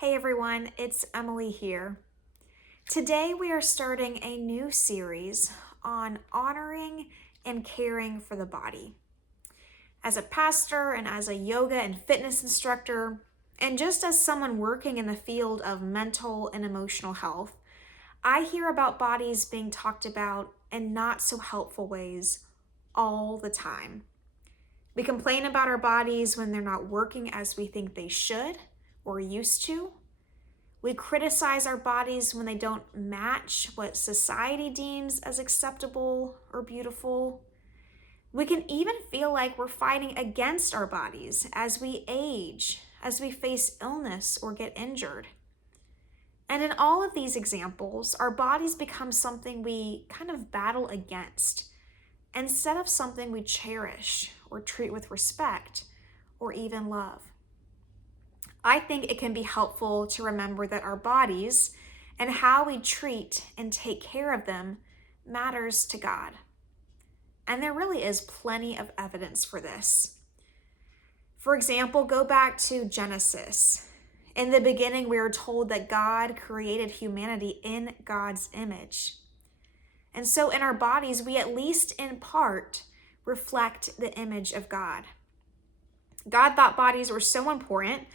Hey everyone, it's Emily here. Today we are starting a new series on honoring and caring for the body. As a pastor and as a yoga and fitness instructor, and just as someone working in the field of mental and emotional health, I hear about bodies being talked about in not so helpful ways all the time. We complain about our bodies when they're not working as we think they should or used to. We criticize our bodies when they don't match what society deems as acceptable or beautiful. We can even feel like we're fighting against our bodies as we age, as we face illness or get injured. And in all of these examples, our bodies become something we kind of battle against instead of something we cherish or treat with respect or even love. I think it can be helpful to remember that our bodies and how we treat and take care of them matters to God. And there really is plenty of evidence for this. For example, go back to Genesis. In the beginning, we are told that God created humanity in God's image. And so in our bodies, we at least in part reflect the image of God. God thought bodies were so important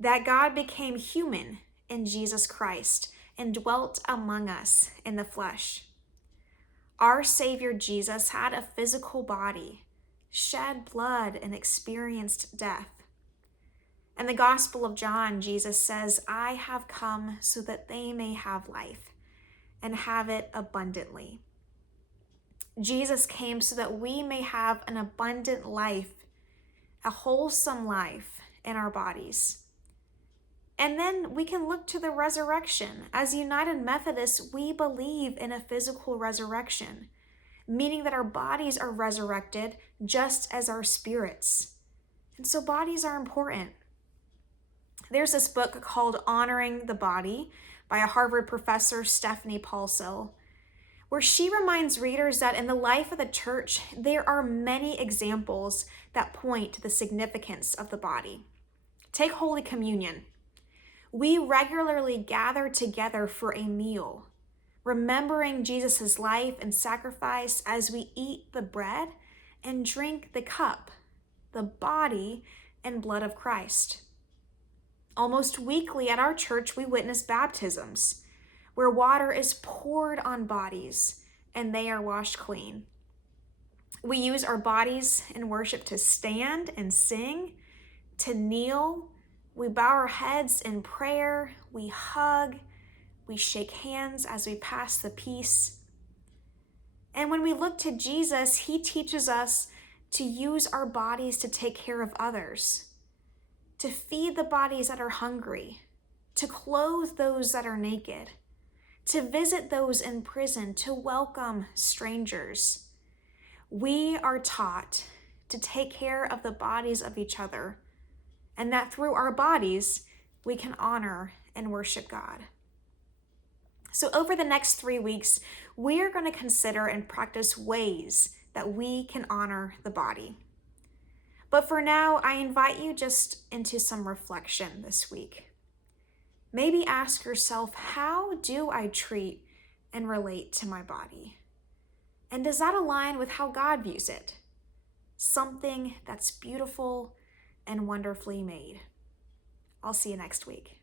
that God became human in Jesus Christ and dwelt among us in the flesh. Our Savior Jesus had a physical body, shed blood, and experienced death. In the Gospel of John, Jesus says, "I have come so that they may have life and have it abundantly." Jesus came so that we may have an abundant life, a wholesome life in our bodies. And then we can look to the resurrection. As United Methodists, we believe in a physical resurrection, meaning that our bodies are resurrected just as our spirits. And so bodies are important. There's this book called Honoring the Body by a Harvard professor, Stephanie Paulsell, where she reminds readers that in the life of the church, there are many examples that point to the significance of the body. Take Holy Communion. We regularly gather together for a meal, remembering Jesus' life and sacrifice as we eat the bread and drink the cup, the body and blood of Christ. Almost weekly at our church, we witness baptisms, where water is poured on bodies and they are washed clean. We use our bodies in worship to stand and sing, to kneel. We bow our heads in prayer, we hug, we shake hands as we pass the peace. And when we look to Jesus, he teaches us to use our bodies to take care of others, to feed the bodies that are hungry, to clothe those that are naked, to visit those in prison, to welcome strangers. We are taught to take care of the bodies of each other, and that through our bodies, we can honor and worship God. So over the next 3 weeks, we're going to consider and practice ways that we can honor the body. But for now, I invite you just into some reflection this week. Maybe ask yourself, how do I treat and relate to my body? And does that align with how God views it? Something that's beautiful and wonderfully made. I'll see you next week.